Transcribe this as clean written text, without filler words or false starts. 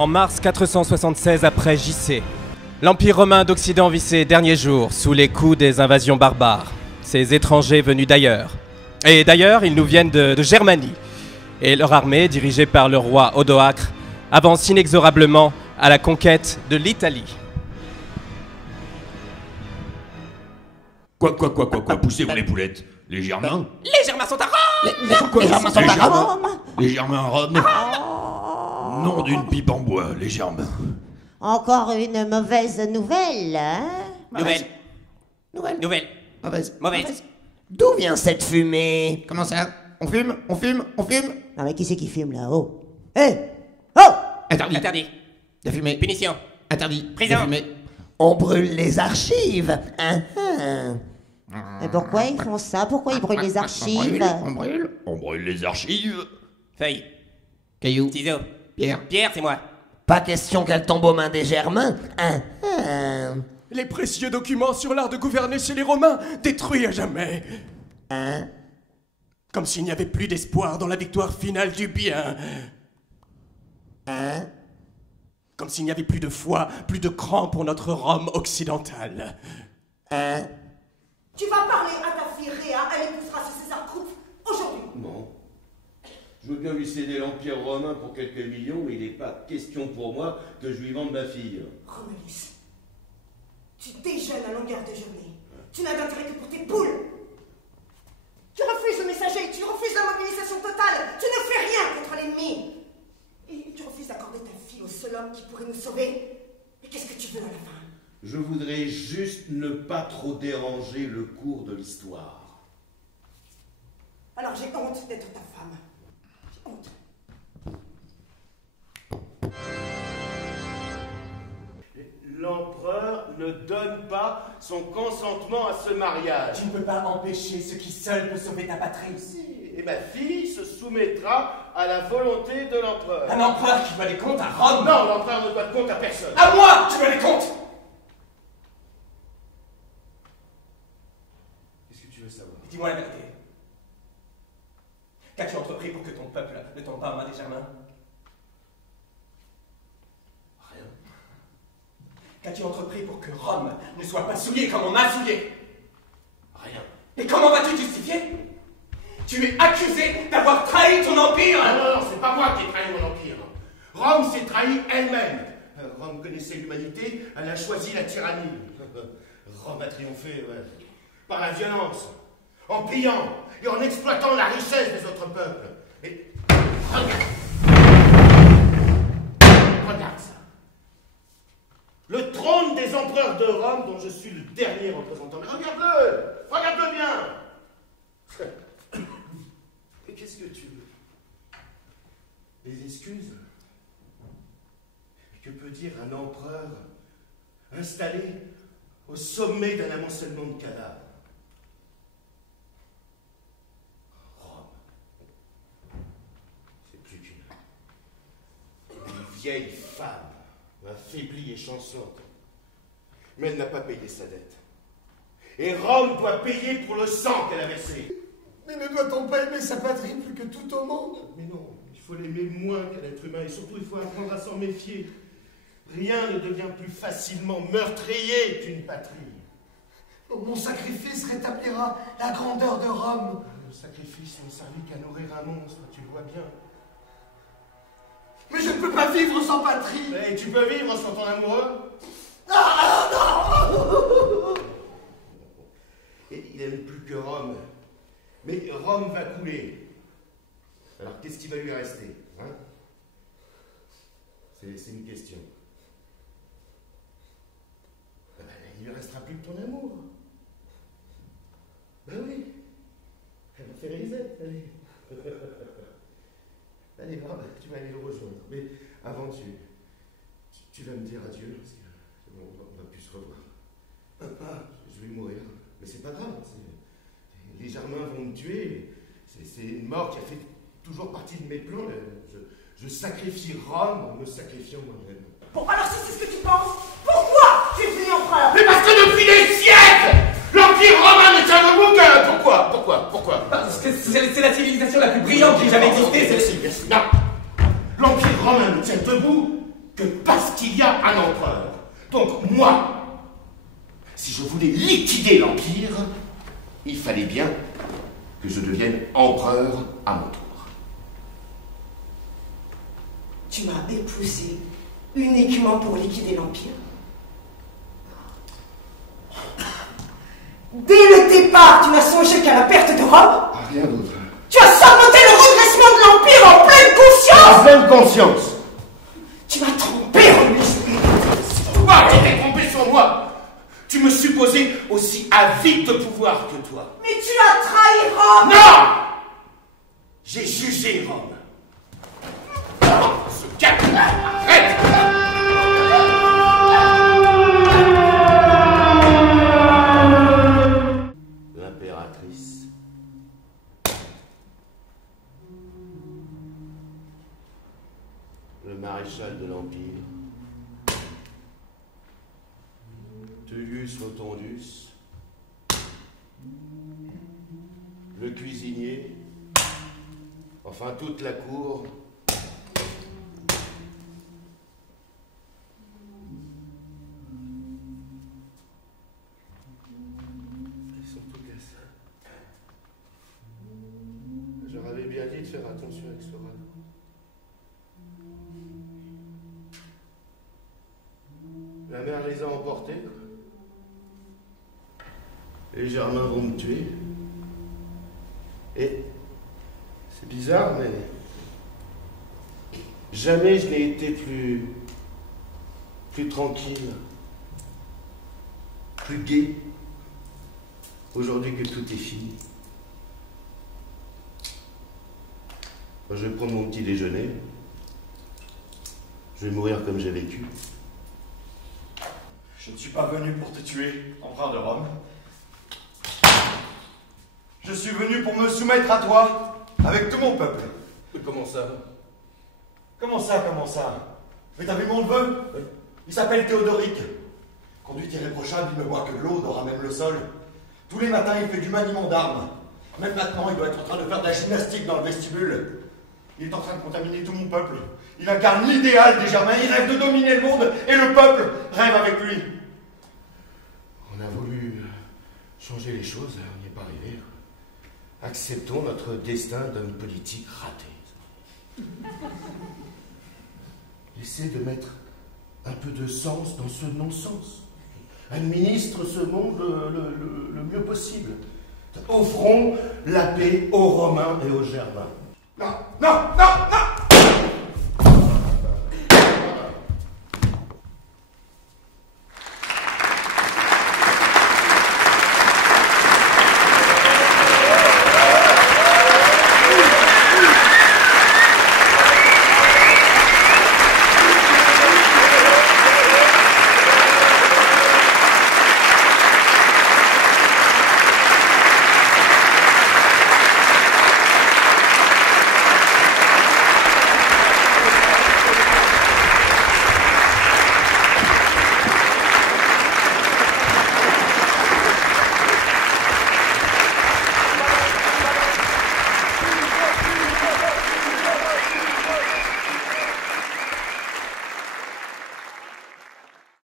En mars 476 après JC, l'Empire romain d'Occident vit ses derniers jours sous les coups des invasions barbares, ces étrangers venus d'ailleurs. Et d'ailleurs, ils nous viennent de Germanie. Et leur armée, dirigée par le roi Odoacre, avance inexorablement à la conquête de l'Italie. Quoi, poussez-vous les poulettes. Les Germains? Les Germains sont à Rome! Les Germains sont à Rome. Les Germains à Rome? Nom d'une pipe en bois, les Germains. Encore une mauvaise nouvelle, hein? Nouvelle. Mauvaise. D'où vient cette fumée? Comment ça? On fume? Non mais qui c'est qui fume là-haut? Oh! Interdit. De fumer. Punition. Interdit. Prison. De fumer. On brûle les archives, hein? Et pourquoi ils font ça? Pourquoi ils brûlent les archives? On brûle les archives. Feuille. Caillou. Ciseaux. Pierre, c'est moi. Pas question qu'elle tombe aux mains des Germains, hein? Les précieux documents sur l'art de gouverner chez les Romains, détruits à jamais. Hein? Comme s'il n'y avait plus d'espoir dans la victoire finale du bien. Hein? Comme s'il n'y avait plus de foi, plus de cran pour notre Rome occidentale. Hein? Tu vas parler à ta fille Réa, elle épousera ce César Krupp aujourd'hui. Non. Je veux bien lui céder l'Empire romain pour quelques millions, mais il n'est pas question pour moi que je lui vende ma fille. Romulus, tu déjeunes à longueur de journée. Tu n'as d'intérêt que pour tes poules. Tu refuses le messager, tu refuses la mobilisation totale. Tu ne fais rien contre l'ennemi. Et tu refuses d'accorder ta fille au seul homme qui pourrait nous sauver. Et qu'est-ce que tu veux à la fin? Je voudrais juste ne pas trop déranger le cours de l'histoire. Alors j'ai honte d'être ta femme. J'ai honte. L'empereur ne donne pas son consentement à ce mariage. Tu ne peux pas empêcher ce qui seul peut sauver ta patrie. Et ma fille se soumettra à la volonté de l'empereur. Un empereur qui doit les comptes à Rome. Non, l'empereur ne doit de compte à personne. À moi, tu dois les comptes. Qu'est-ce que tu veux savoir? Dis-moi la vérité. Qu'as-tu entrepris pour que ton peuple ne tombe pas aux mains des Germains? Rien. Qu'as-tu entrepris pour que Rome ne soit pas souillée comme on m'a souillé? Rien. Et comment vas-tu justifier? Tu es accusé d'avoir trahi ton empire! Non, c'est pas moi qui ai trahi mon empire. Rome s'est trahie elle-même. Rome connaissait l'humanité, elle a choisi la tyrannie. Rome a triomphé, par la violence, en pillant et en exploitant la richesse des autres peuples. Et regarde ça. Le trône des empereurs de Rome, dont je suis le dernier représentant. Mais regarde-le bien. Mais qu'est-ce que tu veux? Des excuses? Que peut dire un empereur installé au sommet d'un amoncellement de cadavres? Rome, c'est plus qu'une vieille femme, affaiblie et chancelante. Mais elle n'a pas payé sa dette. Et Rome doit payer pour le sang qu'elle a versé. Mais ne doit-on pas aimer sa patrie plus que tout au monde? Mais non, il faut l'aimer moins qu'un être humain, et surtout il faut apprendre à s'en méfier. Rien ne devient plus facilement meurtrier qu'une patrie. Mon sacrifice rétablira la grandeur de Rome. Le sacrifice n'a servi qu'à nourrir un monstre, tu le vois bien. Mais je ne peux pas vivre sans patrie. Et tu peux vivre sans ton amoureux? Non. Et il n'aime plus que Rome. Mais Rome va couler. Alors qu'est-ce qui va lui rester, hein? C'est une question. Il ne lui restera plus que ton amour. Ben oui. Elle va faire Elisabeth, allez. Allez, va, tu vas aller le rejoindre. Mais avant, tu vas me dire adieu, parce qu'on va plus se revoir. Papa, je vais mourir. Mais c'est pas grave. Les Germains vont me tuer. C'est une mort qui a fait toujours partie de mes plans. Je sacrifie Rome en me sacrifiant moi-même. Bon, alors si c'est ce que tu penses, pourquoi tu es devenu empereur? Mais parce que depuis des siècles, l'Empire romain ne tient debout que... Pourquoi? Parce que c'est la civilisation la plus brillante qui ait jamais existé, celle-ci. Non. L'Empire romain ne tient debout que parce qu'il y a un empereur, donc moi, si je voulais liquider l'Empire, il fallait bien que je devienne empereur à mon tour. Tu m'as épousé uniquement pour liquider l'Empire. Dès le départ, tu n'as songé qu'à la perte de Rome. Rien d'autre. Tu as saboté le redressement de l'Empire en pleine conscience. En pleine conscience. Tu m'as trompé, Romulus. Toi, tu t'es trompé sur moi. Tu me supposais aussi avide de pouvoir que toi. Mais tu as trahi Rome. Non! J'ai jugé Rome. Ce calme, arrête! L'impératrice. Le maréchal de l'Empire. Tullius Rotondus. Le cuisinier. Enfin, toute la cour. Ils sont tous les ça. J'aurais bien dit de faire attention avec ce radeau. La mer les a emportés. Les Germains vont me tuer. Et c'est bizarre, mais jamais je n'ai été plus tranquille, plus gai, aujourd'hui que tout est fini. Moi, je vais prendre mon petit déjeuner. Je vais mourir comme j'ai vécu. Je ne suis pas venu pour te tuer, empereur de Rome. Je suis venu pour me soumettre à toi, avec tout mon peuple. Comment ça? Comment ça? Mais t'as vu mon neveu? Il s'appelle Théodoric. Conduite irréprochable, il ne boit que de l'eau, dort à même le sol. Tous les matins, il fait du maniement d'armes. Même maintenant, il doit être en train de faire de la gymnastique dans le vestibule. Il est en train de contaminer tout mon peuple. Il incarne l'idéal des Germains, il rêve de dominer le monde, et le peuple rêve avec lui. On a voulu changer les choses, on n'y est pas arrivé. Acceptons notre destin d'homme politique raté. Essayez de mettre un peu de sens dans ce non-sens. Administre ce monde le mieux possible. Offrons la paix aux Romains et aux Germains. Non, non, non!